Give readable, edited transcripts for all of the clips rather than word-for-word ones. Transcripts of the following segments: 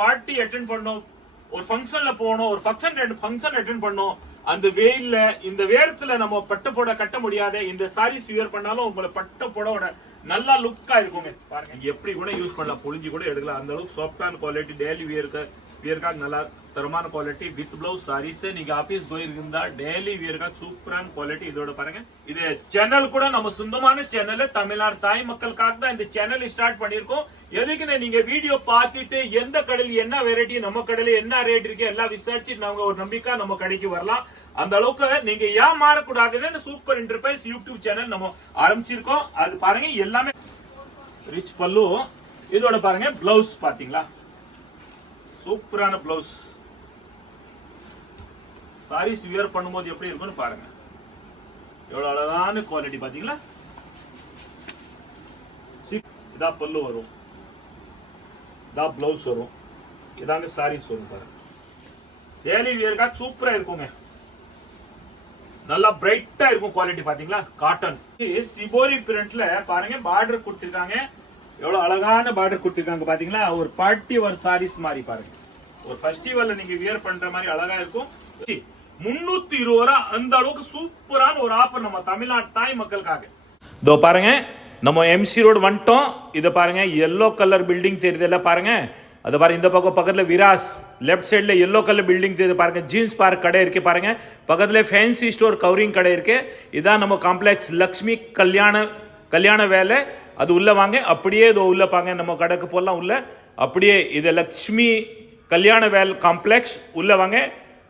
Party attend பண்ணோம், ஒரு ஃபங்க்ஷன்ல போகணும், ஒரு ஃபங்க்ஷன் அட்டென்ட் பண்ணோம், அந்த வெயில்ல இந்த வேரத்துல நம்ம பட்டு போட கட்ட முடியாத இந்த சாரீஸ் வியர் பண்ணாலும் உங்களை பட்டு போட நல்லா லுக்கா இருக்குங்க. பாருங்க எப்படி கூட யூஸ் பண்ணலாம், புழிஞ்சு கூட எடுக்கலாம். அந்த அளவுக்கு சாஃப்டான குவாலிட்டி, டெய்லி வியர்க்காக நல்லா தரமான குவாலிட்டி வித் பிளவுஸ் சாரீஸ். நீங்க ஆபீஸ் போயிருந்தா டெய்லி வியர்க்காக சூப்பரான குவாலிட்டி. இதோட பாருங்க, இது சேனல் கூட நம்ம சொந்தமான சேனல், தமிழ்நாடு தாய் மக்களுக்காக தான் இந்த சேனல் ஸ்டார்ட் பண்ணிருக்கோம். எதுக்குன்னு நீங்க வீடியோ பார்த்துட்டு எந்த கடையில் என்ன வெரைட்டி, நம்ம கடையில என்ன ரேட் இருக்கு எல்லாம் விசாரிச்சு நம்ம ஒரு நம்பிக்கை நம்ம கடைக்கு வரலாம். அந்த அளவுக்கு நீங்க ஏன் மாறக்கூடாதுன்னு சூப்பர் என்டர்பிரைஸ் யூடியூப் சேனல் நம்ம ஆரம்பிச்சிருக்கோம். அது பாருங்க எல்லாமே ரிச் பல்லு. இதோட பாருங்க பிளவுஸ் பாத்தீங்களா, சூப்பரான பிளவுஸ். சாரீஸ் வியர் பண்ணும்போது எப்படி இருக்கும்னு பாருங்க, எவ்வளவு அழகான குவாலிட்டி பாத்தீங்களா. இதா பல்லு வரும், இதா பிளவுஸ் வரும், இதாங்க சாரீஸ் வரும். பாருங்க டெய்லி வியர்க்காக சூப்பரா இருக்குங்க, நல்லா பிரைட்டா இருக்கும் குவாலிட்டி பாத்தீங்களா. காட்டன் சிபோரி பிரிண்ட்ல பாருங்க பார்டர் கொடுத்திருக்காங்க, எவ்வளவு அழகான பார்டர் கொடுத்திருக்காங்க பாத்தீங்களா. ஒரு பார்ட்டி ஒரு சாரீஸ் மாதிரி பாருங்க, ஒரு ஃபெஸ்டிவல்ல நீங்க வியர் பண்ற மாதிரி அழகா இருக்கும். 320 ரூபா, அந்த அளவுக்கு சூப்பரான ஒரு ஆஃபர் நம்ம தமிழ்நாடு தாய் மக்களுக்காக. இதோ பாருங்க நம்ம எம்சி ரோடு வந்துட்டோம். இதை பாருங்க எல்லோ கலர் பில்டிங் தெரியுதுல்ல பாருங்க, அது பாருங்க. இந்த பக்கம் பக்கத்துல விராஸ், லெஃப்ட் சைட்ல எல்லோ கலர் பில்டிங் தெரியுது பாருங்க. ஜீன்ஸ் பார்க் கடை இருக்கு பாருங்க, பக்கத்துல ஃபேன்சி ஸ்டோர் கவரிங் கடை இருக்கு. இதான் நம்ம காம்ப்ளெக்ஸ் லக்ஷ்மி கல்யாண வேலை. அது உள்ள வாங்க, அப்படியே இது உள்ள பாங்க, நம்ம கடைக்கு போடலாம் உள்ள. அப்படியே இது லக்ஷ்மி கல்யாண வேல் காம்ப்ளெக்ஸ் உள்ள வாங்க.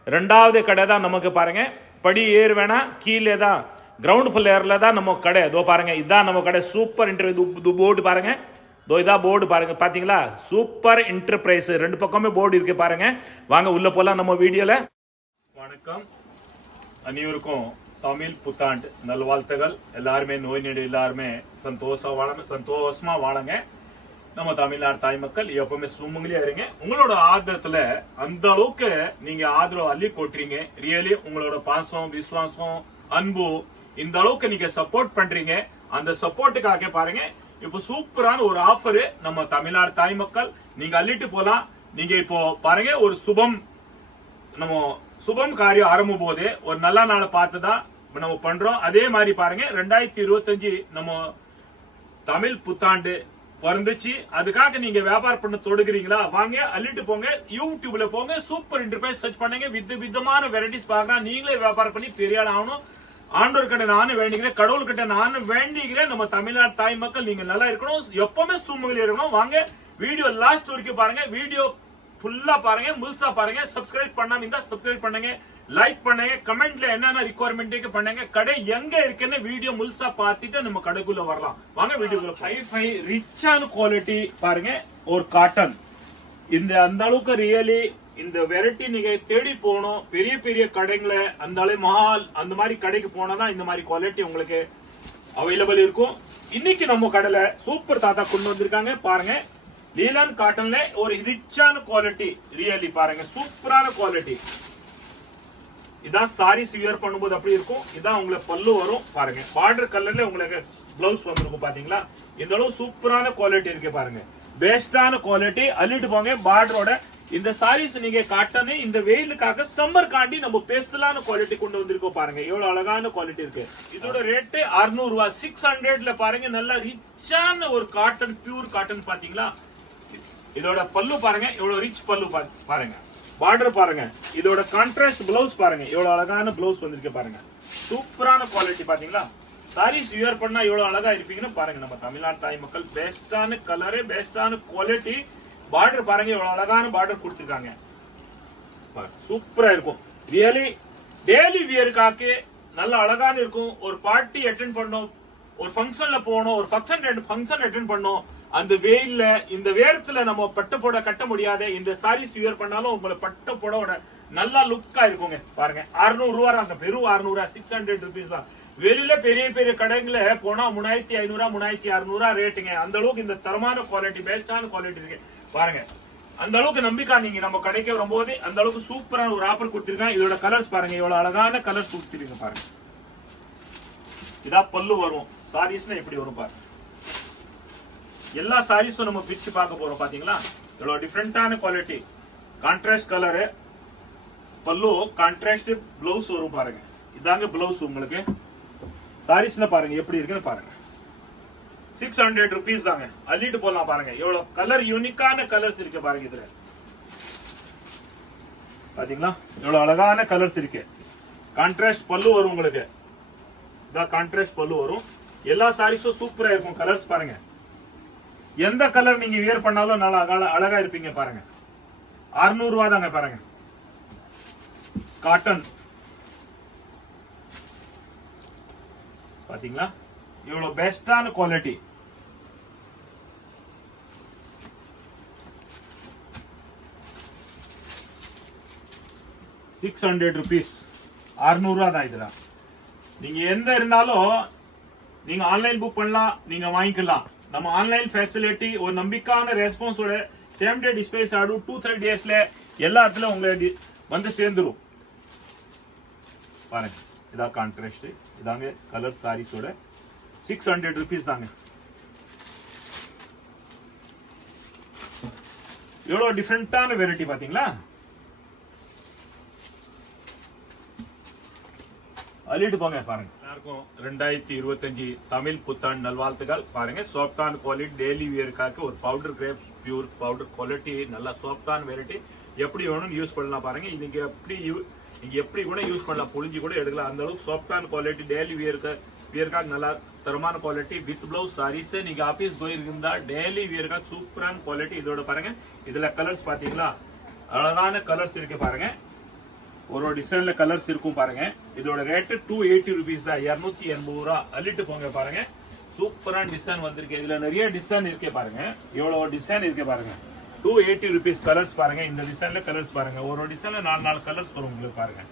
ரெண்டாவது கடை தான் நமக்கு பாருங்க, படி ஏறு வேணா, கீழே தான் கிரவுண்ட் ஃப்ளோர்ல தான் நம்ம கடை. இதோ பாருங்க இதான் நம்ம கடை. சூப்பர் இன்டர்வியூ போர்டு பாருங்க, இதோ இதான் போர்டு பாருங்க பாத்தீங்களா. சூப்பர் என்டர்பிரைஸ், ரெண்டு பக்கமே போர்டு இருக்கு பாருங்க. வாங்க உள்ள போலாம் நம்ம வீடியோல. வணக்கம் அனைவருக்கும் தமிழ் புத்தாண்டு நல்வாழ்த்துகள். எல்லாருமே நோய் நொடி எல்லாருமே சந்தோஷமா வாழங்க. நம்ம தமிழ்நாடு தாய் மக்கள் எப்பவுமே சுமங்கலியா இருங்க. உங்களோட ஆதரத்துல அந்த அளவுக்கு நீங்க ஆதரவு அள்ளி கொட்டுறீங்க. ரியலி உங்களோட பாசம், விசுவாசம், அன்பு இந்த அளவுக்கு நீங்க சப்போர்ட் பண்றீங்க. அந்த சப்போர்ட்டுக்காக பாருங்க இப்போ சூப்பரான ஒரு ஆஃபர் நம்ம தமிழ்நாடு தாய் மக்கள் நீங்க அள்ளிட்டு போலாம். நீங்க இப்போ பாருங்க, ஒரு சுபம் காரியம் ஆரம்பம் போது ஒரு நல்ல நாளை பார்த்துதான் நம்ம பண்றோம். அதே மாதிரி பாருங்க 2025 நம்ம தமிழ் புத்தாண்டு பிறந்துச்சு. அதுக்காக நீங்க வியாபாரம் பண்ண தொடுகிறீங்களா, வாங்க அள்ளிட்டு போங்க. யூடியூப்ல போங்க, சூப்பர் என்டர்பிரைஸ் சர்ச் பண்ணுங்க. விதமான வெரைட்டிஸ் பார்க்கலாம். நீங்களே வியாபாரம் பண்ணி பெரிய ஆள் ஆகணும். ஆண்டவர் கிட்ட நானும் வேண்டிக்கிறேன், கடவுள் கிட்ட நானும் வேண்டிக்கிறேன். நம்ம தமிழ்நாடு தாய் மக்கள் நீங்க நல்லா இருக்கணும், எப்பவுமே சுமங்கலி இருக்கணும். வாங்க வீடியோ லாஸ்ட் வரைக்கும் பாருங்க, வீடியோ ஃபுல்லா பாருங்க, முழுசா பாருங்க. சப்ஸ்கிரைப் பண்ணாம இருந்தா சப்ஸ்கிரைப் பண்ணுங்க, லைக் பண்ணுங்க, கமெண்ட்ல என்னென்ன ரிக்வயர்மெண்ட் பண்ணுங்க. கடை எங்க இருக்குன்னு வீடியோ முழுசா பார்த்துட்டு நம்ம கடைக்குள்ள வரலாம். வாங்க வீடியோக்குள்ள. ஹை ரிச்சான குவாலிட்டி பாருங்க, ஒரு காட்டன். இந்த அந்த அளவுக்கு ரியலி இந்த வெரைட்டி நீங்க தேடி போகணும். பெரிய பெரிய கடைங்களை அந்த மால் அந்த மாதிரி கடைக்கு போனா இந்த மாதிரி குவாலிட்டி உங்களுக்கு அவைலபிள் இருக்கும். இன்னைக்கு நம்ம கடையில சூப்பர் தாத்தா கொண்டு வந்திருக்காங்க பாருங்க. லீலான் காட்டன்ல ஒரு ரிச்சான குவாலிட்டி, ரியலி பாருங்க சூப்பரான குவாலிட்டி. இதான் சாரீஸ் வியர் பண்ணும்போது அப்படி இருக்கும். இதான் உங்களுக்கு பல்லு வரும் பாருங்க. பார்டர் கலர்ல உங்களுக்கு பிளவுஸ் வந்திருக்கும் பாத்தீங்களா. இந்த அளவு சூப்பரான குவாலிட்டி இருக்கு பாருங்க, பெஸ்டான குவாலிட்டி. அள்ளிட்டு போங்க. பார்டரோட இந்த சாரீஸ் நீங்க காட்டனே இந்த வெயிலுக்காக சம்மர் காண்டி நம்ம பேசலான குவாலிட்டி கொண்டு வந்திருக்கோம் பாருங்க. எவ்வளவு அழகான குவாலிட்டி இருக்கு. இதோட ரேட் 600 ரூபாய். 600ல பாருங்க, நல்ல ரிச்சான ஒரு காட்டன், பியூர் காட்டன் பாத்தீங்களா. இதோட பல்லு பாருங்க, எவ்வளவு ரிச் பல்லு பாருங்க. பார்டர் பாருங்க, இதோட கான்ட்ராஸ்ட் பிளவுஸ் பாருங்க, எவ்வளவு அழகான பிளவுஸ் வந்திருக்கு பாருங்க. சூப்பரான குவாலிட்டி பாத்தீங்களா. சாரீஸ் வியர் பண்ணா எவ்வளவு அழகா இருப்பீங்கன்னு பாருங்க. நம்ம தமிழ்நாடு தாய் மக்கள் பெஸ்டான கலரு, பெஸ்டான குவாலிட்டி. பார்டர் பாருங்க, எவ்வளவு அழகான பார்டர் கொடுத்திருக்காங்க, சூப்பரா இருக்கும். ரியலி டெய்லி வியருக்காக நல்ல அழகான இருக்கும். ஒரு பார்ட்டி அட்டென்ட் பண்ணோம், ஒரு ஃபங்க்ஷன்ல போகணும், ஒரு ஃபங்க்ஷன் அட்டென்ட் பண்ணோம், அந்த வெயில்ல இந்த வேரத்துல நம்ம பட்டு போட கட்ட முடியாத இந்த சாரீஸ் வியர் பண்ணாலும் உங்களை பட்டு போட நல்லா லுக்கா இருக்குங்க. பாருங்க 600 ரூபா, வெறும் 600, 600 ருபீஸ் தான். வெளியில பெரிய பெரிய கடைகளை போனா 3500, 3600 ரேட்டுங்க. அந்த அளவுக்கு இந்த தரமான குவாலிட்டி, பெஸ்டான குவாலிட்டி இருக்கு பாருங்க. அந்த அளவுக்கு நம்பிக்கை நீங்க நம்ம கடைக்கு வரும்போது அந்த அளவுக்கு சூப்பரான ஒரு ஆஃபர் கொடுத்திருக்காங்க. இதோட கலர்ஸ் பாருங்க, இவ்வளவு அழகான கலர்ஸ் கொடுத்திருக்க பாருங்க. இதான் பல்லு வரும். சாரீஸ்ல எப்படி வரும் பாருங்க. எல்லா சாரீஸும் நம்ம பிரிச்சு பார்க்க போறோம் பாத்தீங்களா. இவ்வளவு டிஃபரெண்டான குவாலிட்டி, கான்ட்ராஸ்ட் கலரு, பல்லு கான்ட்ராஸ்ட், பிளவுஸ் வரும் பாருங்க. இதாங்க பிளவுஸ் உங்களுக்கு. சாரீஸ்ல பாருங்க எப்படி இருக்குன்னு பாருங்க. 600 rupees தாங்க. அள்ளிட்டு போலாம் பாருங்க. எவ்வளவு கலர், யூனிக்கான கலர்ஸ் இருக்கு பாருங்க. இதுல பாத்தீங்களா எவ்வளவு அழகான கலர்ஸ் இருக்கு. கான்ட்ராஸ்ட் பல்லு வரும் உங்களுக்கு. இதான் கான்ட்ராஸ்ட் பல்லு வரும். எல்லா சாரீஸும் சூப்பரா இருக்கும். கலர்ஸ் பாருங்க. எந்த கலர் நீங்க வியர் பண்ணாலும் நல்லா அழகா இருப்பீங்க பாருங்க. 600 ரூபாய் தாங்க பாருங்க. காட்டன் பாத்தீங்களா இவ்வளவு பெஸ்டான குவாலிட்டி. ₹600, 600 ரூபாய் தான். இதுதான் நீங்க எந்த இருந்தாலும் நீங்க ஆன்லைன் புக் பண்ணலாம், நீங்க வாங்கிக்கலாம். நம்ம ஆன்லைன் ஃபெசிலிட்டி ஒரு நம்பிக்கையான ரெஸ்பான்ஸோட சேம் டே டிஸ்பேச் ஆடும். 2-3 டேஸ்ல எல்லா இடத்துல உங்களை வந்து சேர்ந்துரும் பாருங்க. இதான் கான்ட்ராஸ்ட். இதாங்க கலர் சாரீஸோட ₹600 தாங்க. எவ்வளவு டிஃபரெண்டான வெரைட்டி பாத்தீங்களா. அள்ளிட்டு போங்க பாருங்க. எல்லாருக்கும் 2025 தமிழ் புத்தாண்டு நல்வாழ்த்துக்கள். பாருங்க சாஃப்டான குவாலிட்டி, டெய்லி வியருக்காக ஒரு powder grapes pure powder quality, நல்லா சாஃப்டான வெரைட்டி. எப்படி வேணும் யூஸ் பண்ணலாம் பாருங்க. நீங்க எப்படி கூட யூஸ் பண்ணலாம், புளிஞ்சு கூட எடுக்கலாம். அந்த அளவுக்கு சாஃப்டான குவாலிட்டி, டெய்லி வியருக்காக நல்லா தரமான குவாலிட்டி வித் பிளவுஸ் சாரீஸ். நீங்க ஆபீஸ் போயிருந்தா டெய்லி வியருக்காக சூப்பரான குவாலிட்டி. இதோட பாருங்க. இதுல கலர்ஸ் பாத்தீங்களா அழகான கலர்ஸ் இருக்கு பாருங்க. ஒரு டிசைன்ல கலர்ஸ் இருக்கும் பாருங்க. இதோட ரேட் ₹280 தான். 280 ரூபாய். அள்ளிட்டு போங்க பாருங்க. சூப்பரான டிசைன் வந்திருக்கு. இதுல நிறைய டிசைன் இருக்கே பாருங்க. எவ்வளவு டிசைன் இருக்கு பாருங்க. ₹280 கலர்ஸ் பாருங்க. இந்த டிசைன்ல கலர்ஸ் பாருங்க. ஒரு டிசைன்ல 4 கலர்ஸ் வரும் உங்களுக்கு பாருங்க.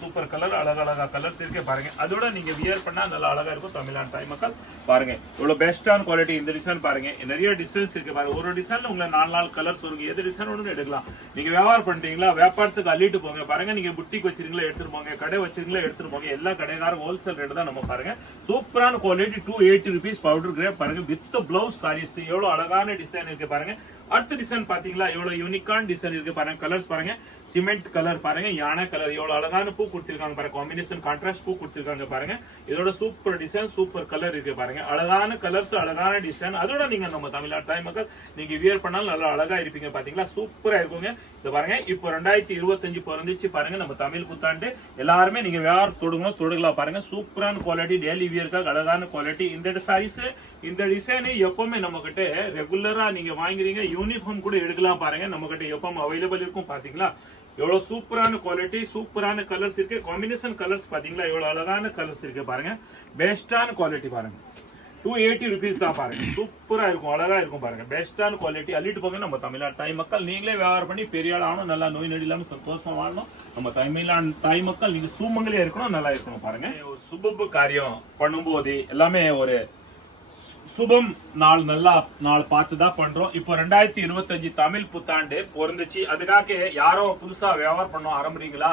சூப்பர் கலர், அழகழகா கலர்ஸ் இருக்கு பாருங்க. அதோட நீங்க வியர் பண்ணா நல்லா அழகா இருக்கும். தமிழ்நாடு தாய் மக்கள் பாருங்க இவ்வளவு பெஸ்டான குவாலிட்டி. இந்த டிசைன் பாருங்க. நிறைய டிசைன்ஸ் இருக்கு பாருங்க. ஒரு டிசைன்ல உங்களுக்கு 4 கலர்ஸ் வரும். எது டிசைன் ஒன்று எடுக்கலாம். நீங்க வியாபாரம் பண்றீங்களா, வியாபாரத்துக்கு அள்ளிட்டு போங்க பாருங்க. நீங்க புட்டிக் வச்சிருக்கீங்களா எடுத்துட்டு போங்க, கடை வச்சிருக்கீங்களா எடுத்துட்டு போங்க. எல்லா கடைக்காரும் ஹோல்சேல் ரேட் தான் நம்ம பாருங்க. சூப்பரான குவாலிட்டி. ₹280 பவுடர் கிரேப் பாருங்க வித் பிளவுஸ் சாரீஸ். எவ்வளவு அழகான டிசைன் இருக்கு பாருங்க. அடுத்த டிசைன் பாத்தீங்களா எவ்வளவு யூனிக்கான டிசைன் இருக்கு பாருங்க. கலர்ஸ் பாருங்க. சிமெண்ட் கலர் பாருங்க, யானை கலர். எவ்வளவு அழகான பூ கொடுத்திருக்காங்க பாருங்க. காம்பினேஷன் கான்ட்ராஸ்ட் பூ கொடுத்திருக்காங்க பாருங்க. இதோட சூப்பர் டிசைன், சூப்பர் கலர் இருக்கு பாருங்க. அழகான கலர்ஸ், அழகான டிசைன். அதோட நீங்க நம்ம தமிழ்நாடு தாய் மக்கள் நீங்க வியர் பண்ணாலும் நல்லா அழகா இருப்பீங்க பாத்தீங்களா. சூப்பரா இருக்குங்க. இது பாருங்க. இப்போ 2025 பிறந்துச்சு பாருங்க. நம்ம தமிழ் புத்தாண்டு எல்லாருமே நீங்க வியாபாரம் தொடுக்கலாம் பாருங்க. சூப்பரான குவாலிட்டி, டெய்லி வியர்க்காக அழகான குவாலிட்டி. இந்த சாரீஸ், இந்த டிசைன் எப்பவுமே நம்ம கிட்ட ரெகுலரா நீங்க வாங்குறீங்க. யூனிஃபார்ம் கூட எடுக்கலாம் பாருங்க. நம்ம கிட்ட எப்பவும் அவைலபிள் இருக்கும் பாத்தீங்களா. எவ்வளவு சூப்பரான குவாலிட்டி, சூப்பரான கலர்ஸ் இருக்கு. காம்பினேஷன் கலர்ஸ் பாத்தீங்களா எவ்வளவு அழகான கலர்ஸ் இருக்கு பாருங்க. பெஸ்டான குவாலிட்டி பாருங்க. ₹280 தான் பாருங்க. சூப்பரா இருக்கும், அழகா இருக்கும் பாருங்க. பெஸ்டான குவாலிட்டி. அள்ளிட்டு போங்க. நம்ம தமிழ்நாடு தாய் மக்கள் நீங்களே வியாபாரம் பண்ணி பெரிய ஆள் ஆகணும், நல்லா நோய் நொடி இல்லாம சந்தோஷமா வாழணும். நம்ம தமிழ்நாடு தாய் மக்கள் நீங்க சூமங்களே இருக்கணும், நல்லா இருக்கணும் பாருங்க. ஒரு சுப காரியம் பண்ணும்போது எல்லாமே ஒரு சுபம் நாள், நல்லா நாள் பார்த்துதான் பண்றோம். இப்போ 2025 தமிழ் புத்தாண்டு பிறந்துச்சு. அதுக்காக யாரோ புதுசா வியாபாரம் பண்ண ஆரம்பிறீங்களா,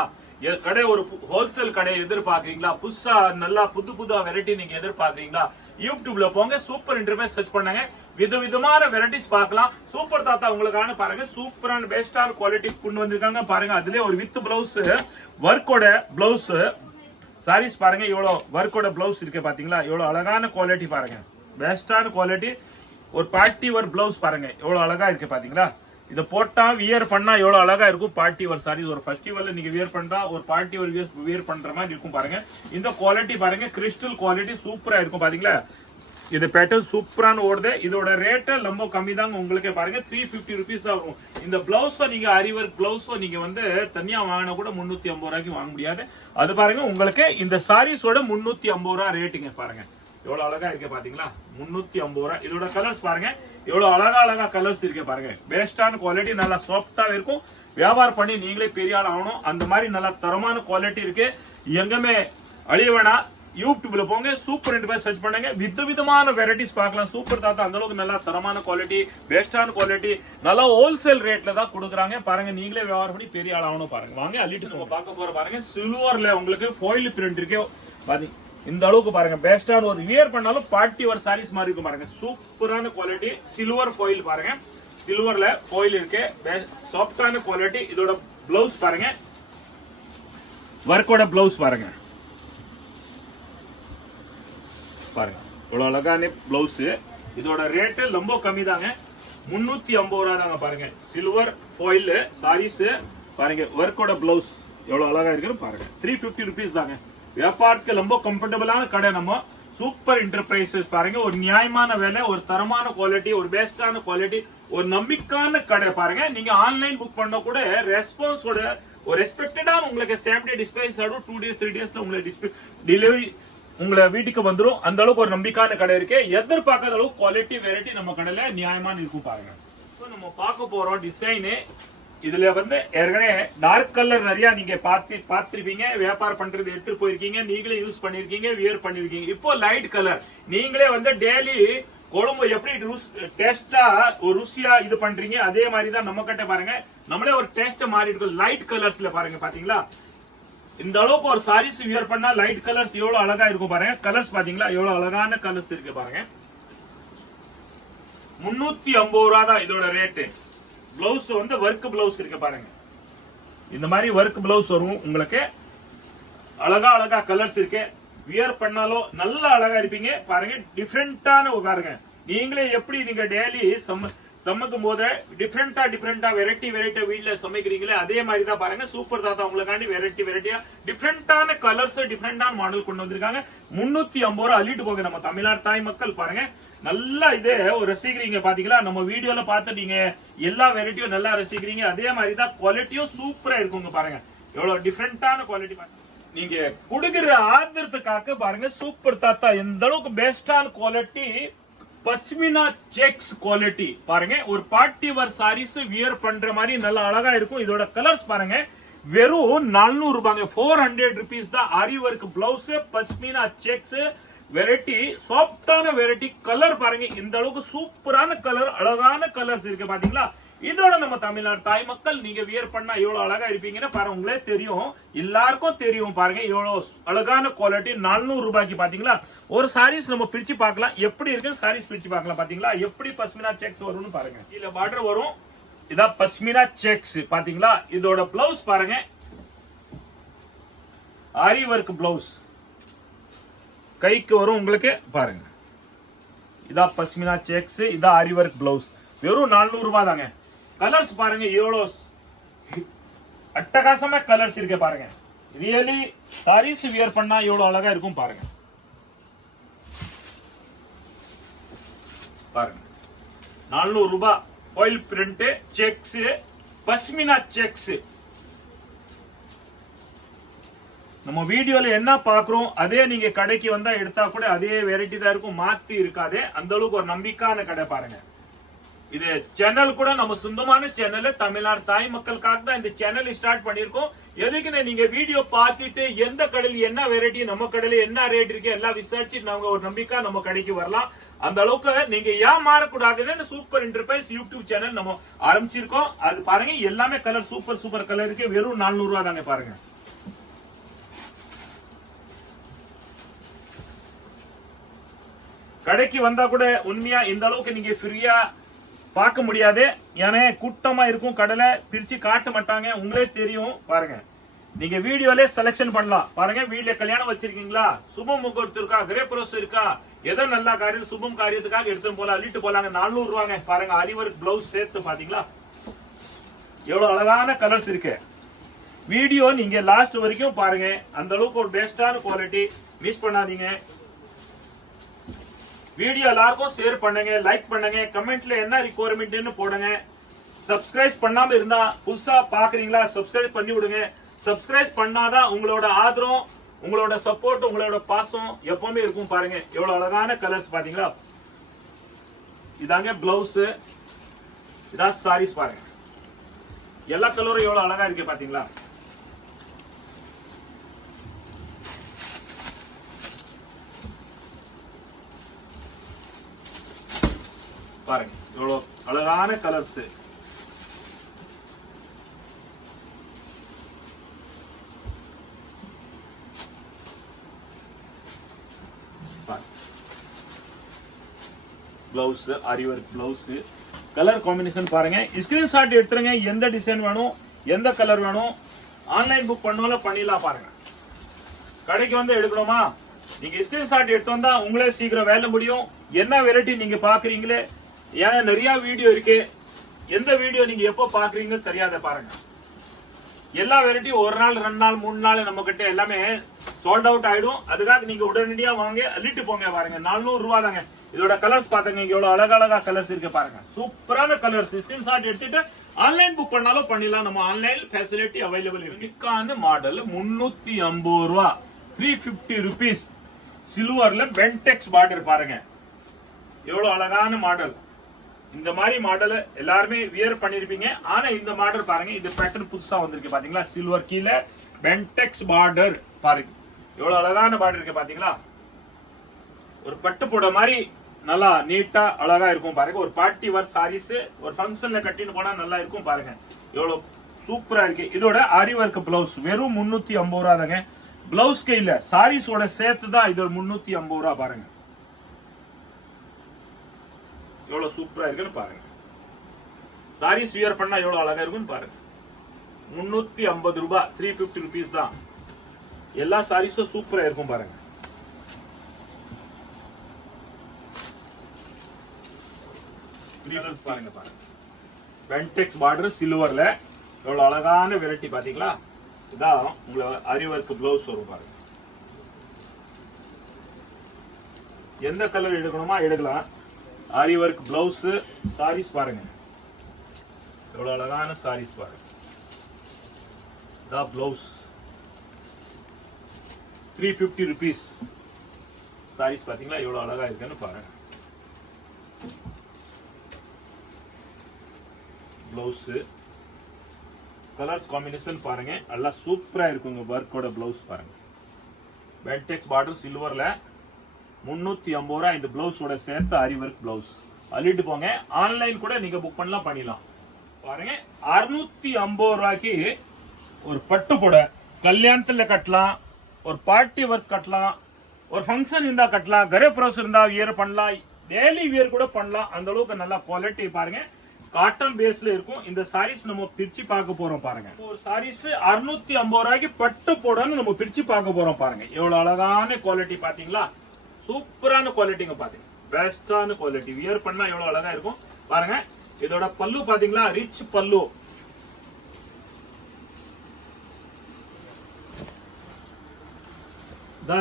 கடை ஒரு ஹோல்சேல் கடையை எதிர்பார்க்கறீங்களா, புதுசா நல்லா புது வெரைட்டி நீங்க எதிர்பார்க்கறீங்களா, யூடியூப்ல போங்க. சூப்பர் இன்டர்ஃபேஸ் சர்ச் பண்ணுங்க. விதவிதமான வெரைட்டிஸ் பார்க்கலாம். சூப்பர் தாத்தா உங்களுக்கான பாருங்க. சூப்பரான பெஸ்டான குவாலிட்டி கொண்டு வந்திருக்காங்க பாருங்க. அதுல ஒரு வித் பிளவுஸ் ஒர்க்கோட பிளவுஸ் சாரீஸ் பாருங்க. இவ்வளவு ஒர்க்கோட பிளவுஸ் இருக்கு பாத்தீங்களா. இவ்வளவு அழகான குவாலிட்டி பாருங்க. பெஸ்டான குவாலிட்டி. ஒரு பார்ட்டி வேர் பிளவுஸ் பாருங்க எவ்வளவு அழகா இருக்கு பாத்தீங்களா. இத போட்டா வியர் பண்ணா எவ்வளவு அழகா இருக்கும். பார்ட்டி வேர் சாரீஸ் ஒரு ஃபெஸ்டிவல்ல நீங்க வியர் பண்றா ஒரு பார்ட்டி வேர் வியர் பண்ற மாதிரி இருக்கும் பாருங்க. இந்த குவாலிட்டி பாருங்க. கிறிஸ்டல் குவாலிட்டி சூப்பரா இருக்கும் பாத்தீங்களா. இது பேட்டர்ன் சூப்பரான ஓடுது. இதோட ரேட் ரொம்ப கம்மி தாங்க. உங்களுக்கு பாருங்க ₹350 தான் வரும். இந்த பிளவுஸ் நீங்க அரிவர்க் பிளவுஸ் நீங்க வந்து தனியா வாங்கினா கூட ₹350 ரூபாய்க்கு வாங்க முடியாது. அது பாருங்க உங்களுக்கு இந்த சாரீஸோட ₹350 ரூபாய் ரேட்டுங்க பாருங்க. எவ்வளவு அழகா இருக்கு பாத்தீங்களா. ₹350 ரூபாய். இதோட கலர்ஸ் பாருங்க. எவ்வளவு அழகா கலர்ஸ் இருக்கு பாருங்க. பெஸ்டான குவாலிட்டி, நல்லா சாஃப்டா இருக்கும். வியாபாரம் பண்ணி நீங்களே பெரிய ஆள் ஆகணும். அந்த மாதிரி நல்லா தரமான குவாலிட்டி இருக்கு. எங்கமே அழியவேணா. யூடியூப்ல போங்க. சூப்பர் இன்டர்ஃபேஸ் சர்ச் பண்ணுங்க. விதவிதமான வெரைட்டிஸ் பார்க்கலாம். சூப்பர் தாத்தா அந்த அளவுக்கு நல்லா தரமான குவாலிட்டி, பெஸ்டான குவாலிட்டி, நல்லா ஹோல்சேல் ரேட்ல தான் கொடுக்குறாங்க பாருங்க. நீங்களே வியாபாரம் பண்ணி பெரிய ஆள் ஆகணும் பாருங்க. வாங்க அள்ளிட்டு நம்ம பார்க்க போற பாருங்க. சில்வர்ல உங்களுக்கு ஃபாயில் பிரிண்ட் இருக்கு பாத்தீங்க. இந்த அளவுக்கு பாருங்க. பெஸ்டான ஒரு வியர் பண்ணாலும் பார்ட்டி ஒரு சாரீஸ் மாதிரி இருக்கும் பாருங்க. சூப்பரான குவாலிட்டி. சில்வர் ஃபாயில் பாருங்க. சில்வர்ல கோயில் இருக்கு, சாஃப்டான குவாலிட்டி. இதோட பிளவுஸ் பாருங்க, ஒர்க்கோட பிளவுஸ் பாருங்க, பாருங்க இவ்வளவு அழகான பிளவுஸ். இதோட ரேட்டு ரொம்ப கம்மி தாங்க, 350 ரூபா தாங்க. பாருங்க சில்வர் ஃபாயில் சாரீஸ் பாருங்க, ஒர்க்கோட பிளவுஸ் எவ்வளவு அழகா இருக்குன்னு பாருங்க. 350 ருபீஸ் தாங்க. வியாபாரத்துக்கு ரொம்ப கம்ஃபர்டபுளான கடை நம்ம சூப்பர் என்டர்பிரைசஸ். பாருங்க ஒரு நியாயமான விலை, ஒரு தரமான குவாலிட்டி, ஒரு பெஸ்டான குவாலிட்டி, ஒரு நம்பிக்கையான கடை. பாருங்க நீங்க ஆன்லைன் புக் பண்ண கூட ரெஸ்பான்ஸோட ஒரு எக்ஸ்பெக்டடான உங்களுக்கு சேம் டே டிஸ்பேச் ஆகும். 2 days 3 daysல உங்களுக்கு டெலிவரி உங்களை வீட்டுக்கு வந்துடும். அந்த அளவுக்கு ஒரு நம்பிக்கையான கடை இருக்கு. எதிர்பார்க்காத அளவுக்கு குவாலிட்டி வெரைட்டி நம்ம கடையில நியாயமான இருக்கும். பாருங்க நம்ம பார்க்க போறோம் டிசைன். இதுல ஏற்கனவே டார்க் கலர் நிறைய நீங்க பார்த்திருப்பீங்க, வியாபாரம் பண்றது எடுத்துட்டு போயிருக்கீங்க, நீங்களே யூஸ் பண்ணிருக்கீங்க, வியர் பண்ணிருக்கீங்க. இப்போ லைட் கலர் நீங்களே டெய்லி குழம்பு எப்படி டேஸ்டா ஒரு ருசியா இது பண்றீங்க, அதே மாதிரி தான் நம்ம கிட்ட பாருங்க நம்மளே ஒரு டேஸ்ட் மாறி இருக்கு. லைட் கலர்ஸ்ல பாருங்க, பாத்தீங்களா இந்த அளவுக்கு ஒரு சாரீஸ் வியர் பண்ணா லைட் கலர்ஸ் எவ்வளவு அழகா இருக்கும் பாருங்க. கலர்ஸ் பாத்தீங்களா எவ்வளவு அழகான கலர்ஸ் இருக்கு பாருங்க. 350 ரூபா தான் இதோட ரேட்டு. பிளவுஸ் ஒர்க் பிளவுஸ் இருக்கு பாருங்க. இந்த மாதிரி ஒர்க் பிளவுஸ் வரும் உங்களுக்கு. அழகா அழகா கலர்ஸ் இருக்கு. வியர் பண்ணாலும் நல்லா அழகா இருப்பீங்க. பாருங்க டிஃபரெண்டான பாருங்க. நீங்களே எப்படி நீங்க டெய்லி சமைக்கும் போது டிஃபரெண்டா வெரைட்டி வீட்ல சமைக்கிறீங்களே அதே மாதிரி தான் பாருங்க. சூப்பர் தாத்தா உங்களுக்காண்டி வெரைட்டியா டிஃபரெண்டான கலர்ஸ், டிஃபரெண்டான மாடல் கொண்டு வந்திருக்காங்க. 350 ரூபா அள்ளிட்டு போங்க நம்ம தமிழ்நாடு தாய் மக்கள். பாருங்க நல்லா இதே ரசிக்கிறீங்க பாத்தீங்களா. நம்ம வீடியோல பார்த்து நீங்க எல்லா வெரைட்டியும் நல்லா ரசிக்கிறீங்க. அதே மாதிரி தான் குவாலிட்டியும் சூப்பரா இருக்குங்க. பாருங்க எவ்வளவு டிஃபரெண்டான குவாலிட்டி. நீங்க கொடுக்கிற ஆதரத்துக்காக பாருங்க சூப்பர் தாத்தா எந்த அளவுக்கு பெஸ்டான குவாலிட்டி. பஷ்மினா செக்ஸ் குவாலிட்டி பாருங்க. ஒரு பார்ட்டி வேர் சாரீஸ் வியர் பண்ற மாதிரி நல்லா அழகா இருக்கும். இதோட கலர்ஸ் பாருங்க வெறும் 400 ரூபாங்க, 400 ருபீஸ் தான். Aari work blouse, pashmina checks variety, சாஃப்டான வெரைட்டி. கலர் பாருங்க இந்த அளவுக்கு சூப்பரான கலர், அழகான கலர்ஸ் இருக்கு பாத்தீங்களா. இதோட நம்ம தமிழ்நாடு தாய் மக்கள் நீங்க வியர் பண்ணா எவ்வளவு அழகா இருப்பீங்கன்னா பாருங்க உங்களே தெரியும், எல்லாருக்கும் தெரியும். பாருங்க எவ்வளவு அழகான குவாலிட்டி. 400 ரூபாய்க்கு பாத்தீங்களா. ஒரு சாரீஸ் நம்ம பிரிச்சு பார்க்கலாம் எப்படி இருக்கு. சாரீஸ் பிரிச்சு பார்க்கலாம் பாத்தீங்களா எப்படி பஷ்மினா செக்ஸ் வரும்னு பாருங்க. இதுல பார்டர் வரும். இதான் பஷ்மினா செக்ஸ் பாத்தீங்களா. இதோட பிளவுஸ் பாருங்க ஆரி ஒர்க் பிளவுஸ் கைக்கு வரும் உங்களுக்கு. பாருங்க இதான் பஷ்மினா செக்ஸ், இதான் ஆரி ஒர்க் பிளவுஸ். வெறும் 400 ரூபாய் தாங்க. கலர்ஸ் பாருங்க எவ்வளவு அட்டகாசமா கலர்ஸ் இருக்கு பாருங்க. ரியலி சாரீஸ் வியர் பண்ணா எவ்வளவு அழகா இருக்கும் பாருங்க. பாருங்க 400 ரூபாய் oil print sex, pashmina sex. நம்ம வீடியோல என்ன பாக்குறோம் அதே நீங்க கடைக்கு வந்தா எடுத்தா கூட அதே வெரைட்டி தான் இருக்கும், மாத்தி இருக்காதே. அந்த அளவுக்கு ஒரு நம்பிக்கையான கடை பாருங்க. இது சேனல் கூட நம்ம சொந்தமான சேனல், தமிழ்நாடு தாய் மக்களுக்காக தான் இந்த சேனல் ஸ்டார்ட் பண்ணிருக்கோம். எதுக்குன்னு நீங்க வீடியோ பார்த்துட்டு எந்த கடையில் என்ன வெரைட்டி, நம்ம கடையில என்ன ரேட் இருக்கு எல்லாம் விசாரிச்சு நாங்க ஒரு நம்பிக்கை நம்ம கடைக்கு வரலாம். அந்த அளவுக்கு நீங்க ஏன் மாறக்கூடாதுன்னு சூப்பர் என்டர்பிரைஸ் யூடியூப் சேனல் நம்ம ஆரம்பிச்சிருக்கோம். அது பாருங்க எல்லாமே கலர் சூப்பர் கலர் இருக்கு. வெறும் 400 ரூபாய் தாங்க. பாருங்க கடைக்கு வந்தா கூட உண்மையா இந்த அளவுக்கு நீங்க ஃப்ரீயா பார்க்க முடியாது. ஏன்னா கூட்டமா இருக்கும், கடலை பிரிச்சு காட்ட மாட்டாங்க, உங்களே தெரியும். பாருங்க நீங்க வீடியோல செலக்ஷன் பண்ணலாம். பாருங்க வீட்ல கல்யாணம் வச்சிருக்கீங்களா, சுப முகூர்த்தம் இருக்கா, கிரகப்பிரவேசம் இருக்கா, ஏதோ நல்லா காரியம் சுபம் காரியத்துக்காக எடுத்து போலாம், அள்ளிட்டு போலாங்க. 400 ரூபாங்க. பாருங்க ஆரி ஒர்க் பிளவுஸ் சேர்த்து பாத்தீங்களா எவ்வளவு அழகான கலர்ஸ் இருக்கு. வீடியோ நீங்க லாஸ்ட் வரைக்கும் பாருங்க. அந்த அளவுக்கு ஒரு பெஸ்டான குவாலிட்டி. மிஸ் பண்ணாதீங்க. வீடியோ எல்லாருக்கும் ஷேர் பண்ணுங்க, லைக் பண்ணுங்க, கமெண்ட்ல என்ன ரிக்வயர்மெண்ட்னு போடுங்க. சப்ஸ்கிரைப் பண்ணாம இருந்தா புதுசா பாக்குறீங்களா சப்ஸ்கிரைப் பண்ணி விடுங்க. சப்ஸ்கிரைப் பண்ணாதான் உங்களோட ஆதரவு, உங்களோட சப்போர்ட், உங்களோட பாசம் எப்பவுமே இருக்கும். பாருங்க எவ்வளவு அழகான கலர்ஸ் பாத்தீங்களா. இதாங்க பிளவுஸ், இதான் சாரீஸ். பாருங்க எல்லா கலரும் எவ்வளவு அழகா இருக்கு பாத்தீங்களா. பாருங்க எவ்வளவு அழகான கலர்ஸ். பிளவுஸ் ஆரி ஒர்க் பிளவுஸ் கலர் காம்பினேஷன் பாருங்க. ஸ்கிரீன்ஷாட் எடுத்துருங்க. எந்த டிசைன் வேணும், எந்த கலர் வேணும், ஆன்லைன் புக் பண்ணாலும் பண்ணிடலாம் பாருங்க. கடைக்கு வந்து எடுக்கணுமா, நீங்க ஸ்கிரீன்ஷாட் எடுத்து வந்தா உங்களே சீக்கிரம் வேலை முடியும். என்ன வெரைட்டி நீங்க பாக்குறீங்களே, ஏன்னா நிறைய வீடியோ இருக்கு. எந்த வீடியோ நீங்க எப்போ பாக்குறீங்க தெரியாத பாருங்க. எல்லா வெரைட்டியும் ஒரு நாள் 2 நாள் 3 நாள் நம்ம கிட்ட எல்லாமே சோல்ட் அவுட் ஆயிடும். அதுக்காக நீங்க உடனடியா வாங்க, அள்ளிட்டு போங்க பாருங்க. 400 ரூபாய் தாங்க. இதோட கலர்ஸ் பாத்துங்க, இங்க எவ்வளவு அழகழகா கலர்ஸ் இருக்கு பாருங்க. சூப்பரான கலர்ஸ். ஸ்கிரீன்ஷாட் எடுத்துட்டு ஆன்லைன் புக் பண்ணாலும் பண்ணிடலாம். நம்ம ஆன்லைன் ஃபெசிலிட்டி அவைலபிள் இருக்கு. நிக்கான் மாடல் 350 ரூபா, 350 rupees. சில்வர்ல பென்டெக்ஸ் பார்டர் பாருங்க, எவ்வளவு அழகான மாடல். இந்த மாதிரி மாடல் எல்லாருமே வியர் பண்ணிருப்பீங்க. ஆனா இந்த மாடல் பாருங்க, இந்த பேட்டர்ன் புதுசா வந்திருக்கு பாத்தீங்களா. சில்வர் கீழே பென்டெக்ஸ் பார்டர் பாருங்க, எவ்வளவு அழகான பார்டர் இருக்கு பாத்தீங்களா. ஒரு பட்டு போட மாதிரி நல்லா நீட்டா அழகா இருக்கும் பாருங்க. ஒரு பார்ட்டி வேர் சாரீஸ் ஒரு ஃபங்க்ஷன்ல கட்டின்னு போனா நல்லா இருக்கும் பாருங்க. எவ்வளவு சூப்பரா இருக்கு. இதோட ஆரி ஒர்க் பிளவுஸ் வெறும் 350 ரூபா தாங்க. பிளவுஸ்க்கு இல்ல, சாரீஸோட சேர்த்து தான் இதோட 350 ரூபா பாருங்க. எவ்வளவு சூப்பரா இருக்குன்னு பாருங்க. சாரீஸ் வியர் பண்ணா எவ்வளவு அழகா இருக்குன்னு பாருங்க. 350 ரூபாய், 350 rupees தான். எல்லா சாரீஸும் சூப்பரா இருக்கும் பாருங்க. பாருங்க பாருங்க. பென்டெக்ஸ் பார்டர் சில்வர்ல எவ்வளவு அழகான வெரைட்டி பாத்தீங்களா. இதான் உங்களை ஆரி ஒர்க் பிளவுஸ் வரும் பாருங்க. எந்த கலர் எடுக்கணுமா எடுக்கலாம். ஆரி ஒர்க் பிளவுஸ் சாரீஸ் பாருங்க, எவ்வளவு அழகான சாரீஸ் பாருங்க. Blouse 350 rupees. சாரீஸ் பாத்தீங்களா எவ்வளவு அழகா இருக்குன்னு பாருங்க. பிளவுஸ் கலர்ஸ் காம்பினேஷன் பாருங்க, எல்லாம் சூப்பரா இருக்குங்க. ஒர்க்கோட பிளவுஸ் பாருங்க. பென்டெக்ஸ் பார்டர் சில்வர்ல 350 ரூபாய். இந்த பிளவுஸோட சேர்த்து ஆரி ஒர்க் பிளவுஸ். அள்ளிட்டு போங்க. ஆன்லைன் கூட நீங்க புக் பண்ணலாம் பண்ணிடலாம் பாருங்க. 650 ரூபாய்க்கு ஒரு பட்டு போட கல்யாணத்துல கட்டலாம், ஒரு பார்ட்டி ஒர்க் கட்டலாம், ஒரு ஃபங்க்ஷன் இருந்தா கட்டலாம், கரே ப்ரோஸ் இருந்தா வியர் பண்ணலாம், டெய்லி வியர் கூட பண்ணலாம். அந்த அளவுக்கு நல்ல குவாலிட்டி பாருங்க. காட்டன் பேஸ்ல இருக்கும். இந்த சாரீஸ் நம்ம பிரிச்சு பார்க்க போறோம் பாருங்க. ஒரு சாரீஸ் 650 ரூபாய்க்கு பட்டு போடன்னு நம்ம பிரிச்சு பார்க்க போறோம் பாருங்க. எவ்வளவு அழகான குவாலிட்டி பாத்தீங்களா. சூப்பரான குவாலிட்டிங்க பாத்தீங்க. பெஸ்டான குவாலிட்டி. வியர் பண்ணா எவ்வளவு அழகா இருக்கும் பாருங்க. இதோட பல்லு பாத்தீங்களா, ரிச் பல்லு.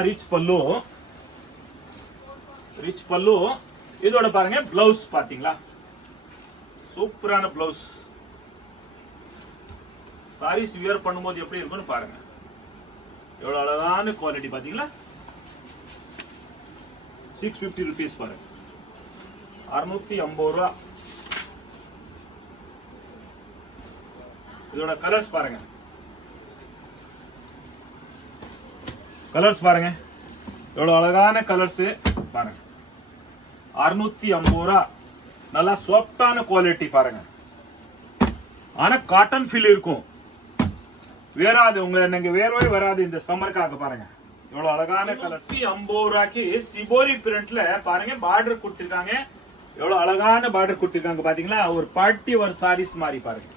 ரிச் பல்லு, ரிச் பல்லு. இதோட பாருங்க பிளவுஸ் பாத்தீங்களா, சூப்பரான பிளவுஸ். சாரீஸ் வியர் பண்ணும்போது எப்படி இருக்கும்னு பாருங்க. எவ்வளவு அழகான குவாலிட்டி பாத்தீங்களா. 650 rupees பாருங்க. 650 ரூபா. இதோட கலர்ஸ் பாருங்க, கலர்ஸ் பாருங்க எவ்வளவு அழகான கலர்ஸ் பாருங்க. 650 ரூபா. நல்லா சாஃப்டான குவாலிட்டி பாருங்க. ஆனா காட்டன் ஃபீல் இருக்கும், வேறாது. உங்களை நீங்க வேர்வை வராது இந்த சம்மருக்காக பாருங்க. எவ்வளவு அழகான கலர். 50 ரூபாய்க்கு சிபோரி பிரிண்ட்ல பாருங்க பார்டர் கொடுத்திருக்காங்க. எவ்வளவு அழகான பார்டர் கொடுத்திருக்காங்க பாத்தீங்களா. ஒரு பார்ட்டி ஒரு சாரீஸ் மாதிரி பாருங்க.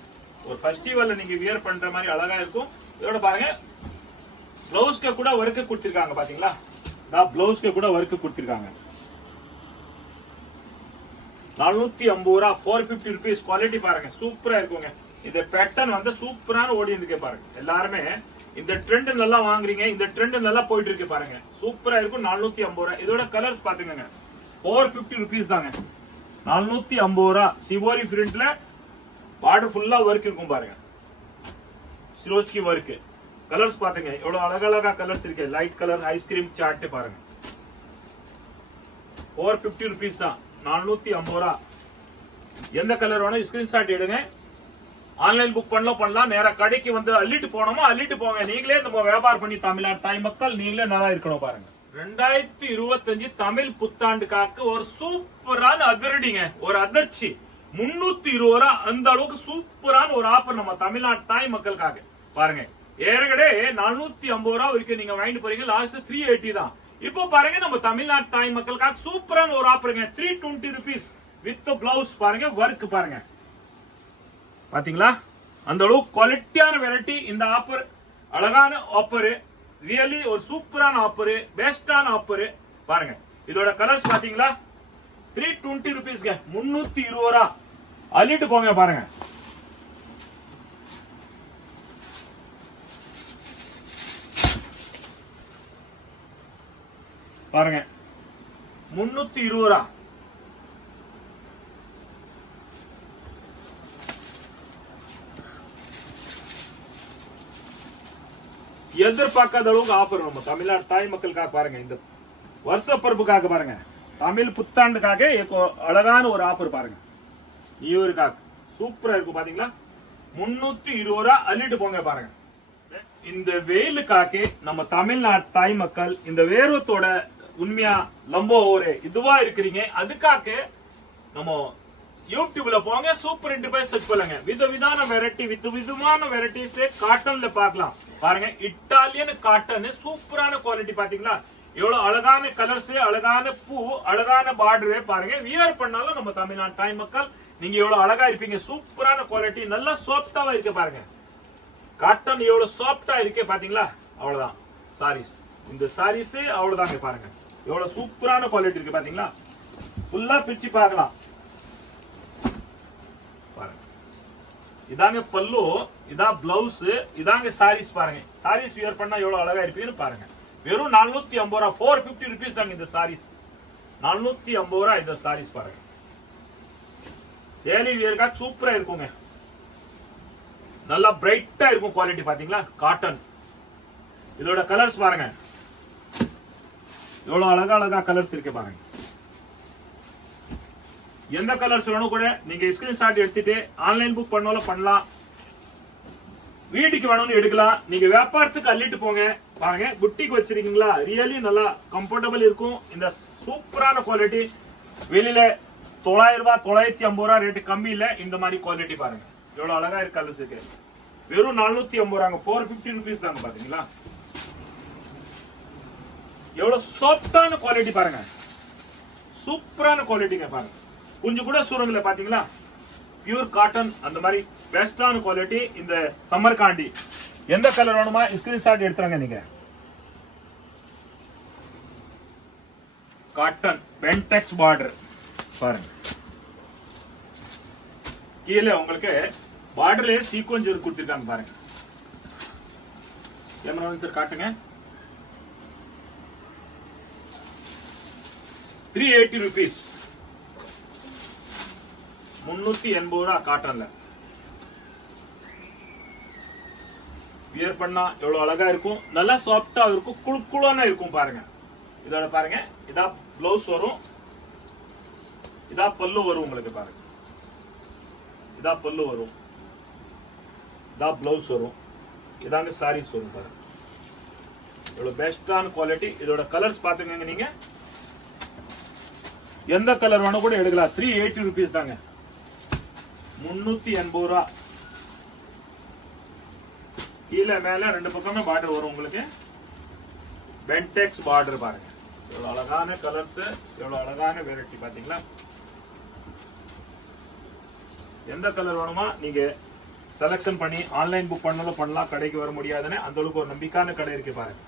ஒரு ஃபெஸ்டிவல்ல நீங்க வியர் பண்ற மாதிரி அழகா இருக்கும். இதோட பாருங்க பிளவுஸ்க்கு கூட ஒர்க் கொடுத்திருக்காங்க பாத்தீங்களா. பிளவுஸ்க்கு கூட ஒர்க் கொடுத்திருக்காங்க. 450 ரூபா, 450 rupees. குவாலிட்டி பாருங்க சூப்பரா இருக்குங்க. இந்த பேட்டர்ன் வந்து சூப்பரான ஓடி இருக்கு பாருங்க. எல்லாருமே இந்த ட்ரெண்ட் நல்லா வாங்குறீங்க, இந்த ட்ரெண்ட் நல்லா போயிட்டு இருக்கு பாருங்க. சூப்பரா இருக்கும். 450 ரூபா. இதோட கலர்ஸ் பாத்துங்க, 450 rupees தாங்க. 450 ரூபா. சிபோரி பிரிண்ட்ல பார்டர் ஃபுல்லா ஒர்க் இருக்கும் பாருங்க. சிரோஸ்கி ஒர்க். கலர்ஸ் பாத்துங்க எவ்வளவு அழகழகா கலர்ஸ் இருக்கு. லைட் கலர் ஐஸ்கிரீம் சார்ட் பாருங்க. 450 rupees தான். 450 ரூபா. எந்த கலர் வேணும் ஸ்கிரீன்ஷாட் எடுங்க. ஆன்லைன் புக் பண்ணலாம். நேரா கடைக்கு வந்து அள்ளிட்டு போனோமா அள்ளிட்டு போங்க. நீங்களே நம்ம வியாபாரம் பண்ணி தமிழ்நாடு தாய் மக்கள் நீங்களே நல்லா இருக்கணும் பாருங்க. 2025 தமிழ் புத்தாண்டுக்காக ஒரு சூப்பரான அதிரடிங்க, ஒரு அதிர்ச்சி. 320 ரூபா. அந்த அளவுக்கு சூப்பரான ஒரு ஆஃபர் நம்ம தமிழ்நாடு தாய் மக்களுக்காக பாருங்க. ஏற்கனவே 450 ரூபா வரைக்கும் நீங்க வாங்கிட்டு போறீங்க. லாஸ்ட் 380 தான். இப்போ பாருங்க நம்ம தமிழ்நாடு தாய் மக்களுக்காக சூப்பரான ஒரு ஆஃபருங்க. 320 rupees. வித் பிளவுஸ் பாருங்க, ஒர்க் பாருங்க. பாத்தீங்களா? அந்த அளவு குவாலிட்டியான வெரைட்டி. இந்த ஆஃபர் அழகான ஆஃபர், ரியலி ஒரு சூப்பரான ஆஃபர், பெஸ்டான ஆஃபர் பாருங்க. இதோட கலர்ஸ் பாத்தீங்களா? 320 rupeesங்க, 320 ரூபா. அள்ளிட்டு போங்க பாருங்க. பாருங்க 320 ரூபா. எதிர்பார்க்காத அளவுக்கு ஆஃபர் நம்ம தமிழ்நாடு தாய் மக்களுக்காக பாருங்க. இந்த வருஷ பருப்புக்காக பாருங்க, தமிழ் புத்தாண்டுக்காக அழகான ஒரு ஆஃபர் பாருங்க. நியூ இயருக்காக சூப்பரா இருக்கும். பாத்தீங்களா? 320 ரூபா. அள்ளிட்டு போங்க பாருங்க. இந்த வெயிலுக்காக நம்ம தமிழ்நாடு தாய் மக்கள் இந்த வேர்வத்தோட உண்மையா லம்போ ஒரு இதுவா இருக்கிறீங்க. அதுக்காக நம்ம யூடியூப்ல போங்க, சூப்பர் என்டர்பிரைஸ் சர்ச் பண்ணுங்க. விதவிதான வெரைட்டி, விதவிதமான வெரைட்டிஸ் காட்டன்ல பார்க்கலாம். பாருங்க, இட்டாலியன் காட்டன், சூப்பரான குவாலிட்டி. பாத்தீங்களா? எவ்வளவு அழகான கலர்ஸ், அழகான பூ, அழகான பார்டர் பாருங்க. வியர் பண்ணாலும் நம்ம தமிழ்நாடு தாய் மக்கள் நீங்க எவ்வளவு அழகா இருப்பீங்க. சூப்பரான குவாலிட்டி, நல்லா சாஃப்டாவா இருக்கு பாருங்க. காட்டன் எவ்வளவு சாஃப்டா இருக்கு பாத்தீங்களா? அவ்வளவுதான் சாரீஸ். இந்த சாரீஸ் அவ்வளவுதாங்க. பாருங்க எவ்வளவு சூப்பரான குவாலிட்டி இருக்கு பாத்தீங்களா? ஃபுல்லா பிரிச்சு பார்க்கலாம். பாருங்க, இதாங்க பல்லு, இதான் பிளவுஸ், இதாங்க சாரீஸ். பாருங்க சாரீஸ் வியர் பண்ணா எவ்வளவு அழகா இருப்பீங்கன்னு பாருங்க. வெறும் 450 ரூபா, 450 rupees தாங்க இந்த சாரீஸ். 450 ரூபா இந்த சாரீஸ். பாருங்க டெய்லி வியர்க்கா சூப்பரா இருக்குங்க. நல்லா பிரைட்டா இருக்கும் குவாலிட்டி. பாத்தீங்களா? காட்டன். இதோட கலர்ஸ் பாருங்க, எவ்வளவு அழகா அழகா கலர்ஸ் இருக்கு பாருங்க. எந்த கலர்ஸ் வேணும் கூட நீங்க ஸ்கிரீன்ஷாட் எடுத்துட்டு ஆன்லைன் புக் பண்ணாலும் பண்ணலாம், வீட்டுக்கு வேணும்னு எடுக்கலாம். நீங்க வியாபாரத்துக்கு அள்ளிட்டு போங்க. பாருங்க, புட்டிக்கு வச்சிருக்கீங்களா? ரியலி நல்லா கம்ஃபர்டபுள் இருக்கும். இந்த சூப்பரான குவாலிட்டி. வெளியில 900 ரூபாய், 950 ரூபாய் ரேட்டு கம்மி இல்ல. இந்த மாதிரி குவாலிட்டி பாருங்க, எவ்வளவு அழகா இருக்கு கலர்ஸ் இருக்கு. வெறும் 450 ரூபாங்க, 450 rupees தாங்க. பாத்தீங்களா? எவ்வளவு சாஃப்டான குவாலிட்டி பாருங்க, சூப்பரான குவாலிட்டிங்க. பாருங்க கொஞ்சம் கூட சூரங்கல. பாத்தீங்களா? பியூர் காட்டன், அந்த மாதிரி பெஸ்டான குவாலிட்டி. இந்த சம்மர் காண்டி எந்த கலர் வேணுமா ஸ்கிரீன்ஷாட் எடுத்துறாங்க நீங்க. காட்டன் பென்டெக்ஸ் பார்டர் பாருங்க. கீழே உங்களுக்கு பார்டர்ல சீக்வென்ஸ் கொடுத்திருக்காங்க பாருங்க. கேமரா சார் காட்டுங்க. 380 rupees, 380 ரூபா காட்டன்ல. வியர் பண்ணா எவ்வளவு அழகா இருக்கும், நல்லா சாஃப்டா இருக்கும், குளுக்குளான இருக்கும் பாருங்க. இதோட பாருங்க, இதா பிளவுஸ் வரும், இதா பல்லு வரும் உங்களுக்கு. பாருங்க, இதா பல்லு வரும், இதா பிளவுஸ் வரும், இதாங்க சாரீஸ் வரும். பாருங்க எவ்வளவு பெஸ்டான குவாலிட்டி. இதோட கலர்ஸ் பாத்துக்கங்க. நீங்க எந்த கலர் வேணும் கூட எடுக்கலாம். 380 rupees தாங்க, 380 ரூபா. கீழே மேல ரெண்டு பக்கமே பார்டர் வரும் உங்களுக்கு. பென்டெக்ஸ் பார்டர் பாருங்க, எவ்வளவு அழகான கலர்ஸ், எவ்வளவு அழகான வெரைட்டி. பாத்தீங்களா? எந்த கலர் வேணுமா நீங்க செலக்ஷன் பண்ணி ஆன்லைன் புக் பண்ணாலும் பண்ணலாம். கடைக்கு வர முடியாதுன்னு அந்த அளவுக்கு ஒரு நம்பிக்கையான கடை இருக்கு பாருங்க.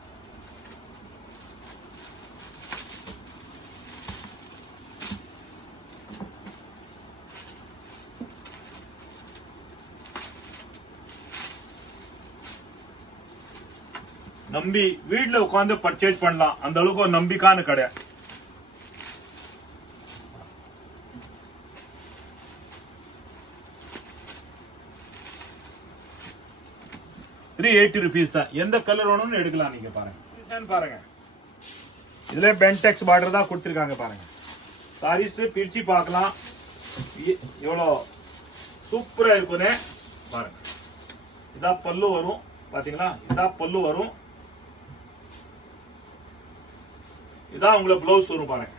நம்பி வீட்டுல உட்காந்து பர்ச்சேஸ் பண்ணலாம், அந்த அளவுக்கு ஒரு நம்பிக்கையான கடை. ₹380 தான். எந்த கலர் வேணும்னு எடுக்கலாம் நீங்க. பாருங்க பாருங்க, இதுல பென்டெக்ஸ் பார்டர் தான் கொடுத்திருக்காங்க பாருங்க. சாரீஸ் பிரிச்சு பார்க்கலாம், எவ்வளவு சூப்பரா இருக்குன்னு பாருங்க. இதா பல்லு வரும் பாத்தீங்களா? இதா பல்லு வரும், இதான் உங்களுக்கு பிளவுஸ் வரும். பாருங்க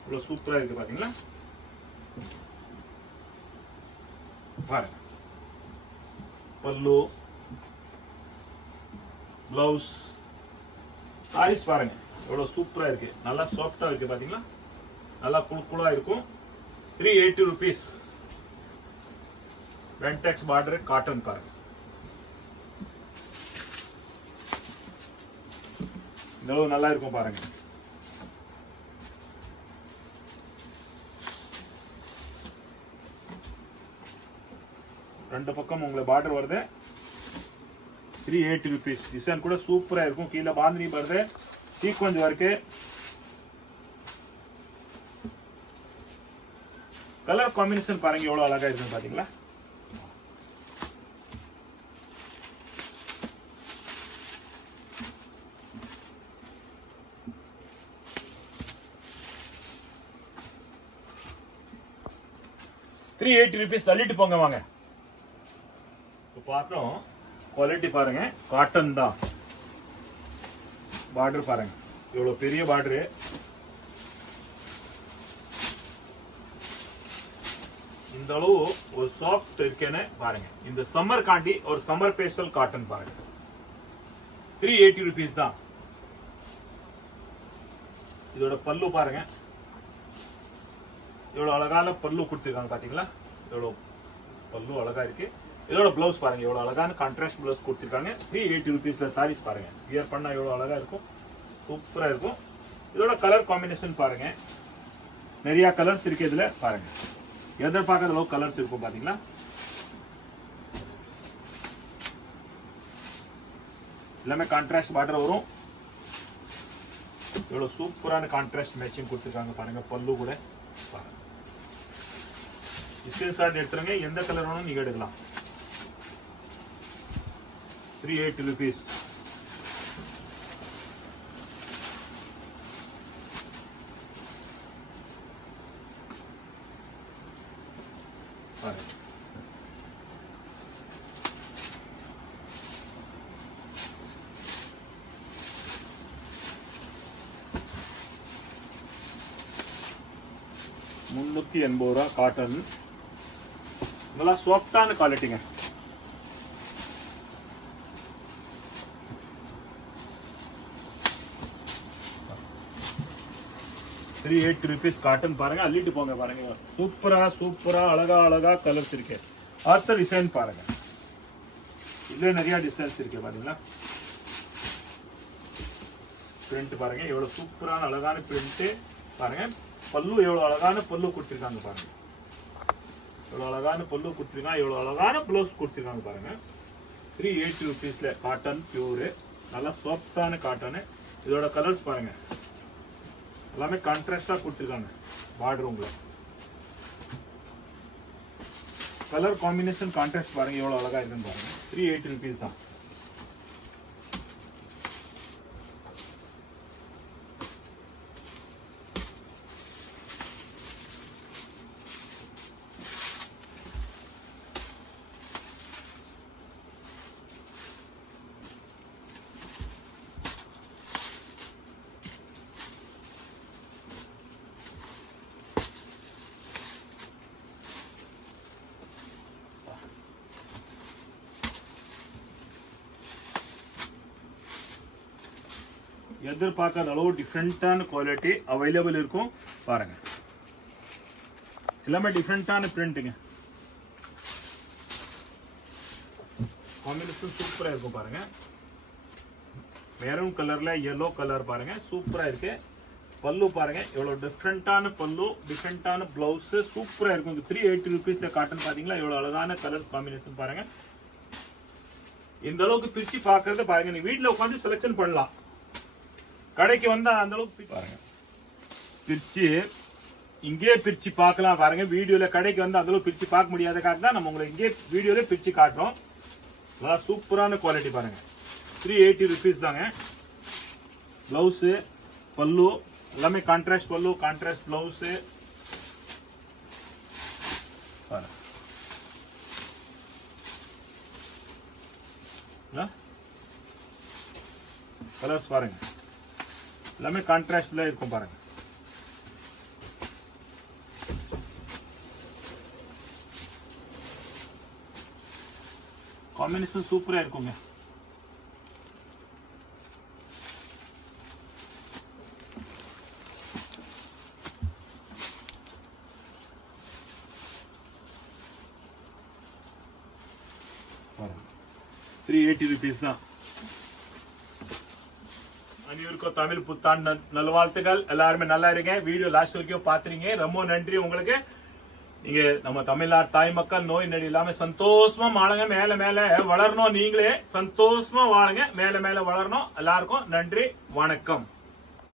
இவ்வளவு சூப்பரா இருக்கு பாத்தீங்களா? பாருங்க பல்லு, பிளவுஸ், சாரீஸ் பாருங்க எவ்வளவு சூப்பரா இருக்கு, நல்லா சாஃப்டா இருக்கு பாத்தீங்களா, நல்லா குழுக்குழா இருக்கும். 380 rupees. வென்டெக்ஸ் பார்டர் காட்டன் பாருங்க. இந்த நல்லா இருக்கும் பாருங்க. ரெண்டு பக்கம் உங்களுக்கு பார்டர் வருது. 380 rupees. டிசைன் கூட சூப்பரா இருக்கும். கீழே பாந்தினி வருது, சீக்வென்ஸ் வர்க்கு. கலர் காம்பினேஷன் பாருங்க எவ்வளவு அழகா இருக்கு பாத்தீங்களா. ₹380 தள்ளிட்டு போங்க வாங்க. பார்த்தோம் குவாலிட்டி பாருங்க, காட்டன் தான். பார்டர் பாருங்க இவ்வளவு பெரிய பார்டரு. இந்த அளவு ஒரு சாஃப்ட் இருக்கேன்னு பாருங்க. இந்த சம்மர் காண்டி ஒரு சம்மர் பேஸ்டல் காட்டன் பாருங்க. ₹380 தான். இதோட பல்லு பாருங்க எவ்வளவு அழகான பல்லு கொடுத்திருக்காங்க பாத்தீங்களா. எவ்வளவு பல்லு அழகா இருக்கு. இதோட பிளவுஸ் பாருங்க எவ்வளவு அழகான கான்ட்ராஸ்ட் பிளவுஸ் கொடுத்திருக்காங்க. ₹380 சாரீஸ் பாருங்க. வியர் பண்ணா எவ்வளவு அழகா இருக்கும், சூப்பரா இருக்கும். இதோட கலர் காம்பினேஷன் பாருங்க, நிறைய கலர்ஸ் இருக்கு இதுல பாருங்க. எதிர்பார்க்காத அளவு கலர்ஸ் இருக்கும் பாத்தீங்களா. எல்லாமே கான்ட்ராஸ்ட் பார்டர் வரும். எவ்வளவு சூப்பரான கான்ட்ராஸ்ட் மேட்சிங் கொடுத்திருக்காங்க பாருங்க. பல்லு கூட பாருங்க. ஸ்கிரீன்ஷாட் எடுத்துருங்க, எந்த கலர் வேணும் நீங்க எடுக்கலாம். ₹380. பாருங்க ₹380 காட்டன். நல்லா சாஃப்டான குவாலிட்டிங்க. ₹380 காட்டன் பாருங்க. அள்ளிட்டு போங்க பாருங்க. சூப்பரா சூப்பரா அழகா அழகா கலர்ஸ் இருக்கு. அடுத்த டிசைன் பாருங்க. இதுல நிறைய டிசைன்ஸ் இருக்கு பாத்தீங்களா. பிரிண்ட் பாருங்க எவ்வளவு சூப்பரான அழகான பிரிண்ட் பாருங்க. பல்லு எவ்வளவு அழகான பல்லு கொடுத்திருக்காங்க பாருங்க. எவ்வளவு அழகான பல்லு கொடுத்திருக்காங்க, எவ்வளவு அழகான பிளவுஸ் கொடுத்திருக்காங்க பாருங்க. ₹380 காட்டன் பியூர், நல்லா சாஃப்டான காட்டன். இதோட கலர்ஸ் பாருங்க எல்லாமே கான்ட்ராஸ்டா கொடுத்திருக்காங்க. பார்டர் உங்களுக்கு கலர் காம்பினேஷன் கான்ட்ராஸ்ட் பாருங்க எவ்வளவு அழகா இருக்குன்னு பாருங்க. ₹380 தான். எதிர்பார்க்காத அளவு டிஃப்ரெண்டான குவாலிட்டி அவைலபிள் இருக்கும் பாருங்க. எல்லாமே டிஃப்ரெண்டான பிரிண்ட்டுங்க. காம்பினேஷன் சூப்பரா இருக்கும் பாருங்க. மெரூன் கலர்ல yellow கலர் பாருங்க, சூப்பரா இருக்கு. பல்லு பாருங்க எவ்வளவு டிஃப்ரெண்டான பல்லு, டிஃப்ரெண்டான பிளவுஸ் சூப்பரா இருக்கும். ₹380 காட்டன் பாத்தீங்களா. எவ்வளவு அழகான கலர்ஸ் காம்பினேஷன் பாருங்க. இந்த அளவுக்கு பிரிச்சு பாக்குறது பாருங்க. நீ வீட்டுல உட்காந்து செலக்ஷன் பண்ணலாம். கடைக்கு வந்தா அந்த அளவுக்கு பாருங்க பிரிச்சு இங்கே பிரிச்சு பார்க்கலாம் பாருங்க. வீடியோல கடைக்கு வந்து அந்த அளவுக்கு பிரிச்சு பார்க்க முடியாதக்காக தான் நம்ம உங்களுக்கு இங்கே வீடியோல பிரிச்சு காட்டுறோம். நல்லா சூப்பரான குவாலிட்டி பாருங்க. ₹380 தாங்க. பிளவுஸ் பல்லு எல்லாமே கான்ட்ராஸ்ட் பல்லு, கான்ட்ராஸ்ட் பிளவுஸ் பாருங்க. கலர்ஸ் பாருங்க எல்லாமே கான்ட்ராஸ்ட்ல இருக்கும் பாருங்க. காம்பினேஷன் சூப்பரா இருக்குங்க. 380 rupees தான். அனைவருக்கும் தமிழ் புத்தாண்டு நல்வாழ்த்துக்கள். எல்லாருமே நல்லா இருங்க. வீடியோ லாஸ்ட் வரைக்கும் பாத்துறீங்க, ரொம்ப நன்றி உங்களுக்கு. நீங்க நம்ம தமிழ்நாடு தாய் மக்கள் நோய் நொடி இல்லாம சந்தோஷமா வாழுங்க, மேல மேல வளரணும். நீங்களே சந்தோஷமா வாழுங்க, மேல மேல வளரணும். எல்லாருக்கும் நன்றி, வணக்கம்.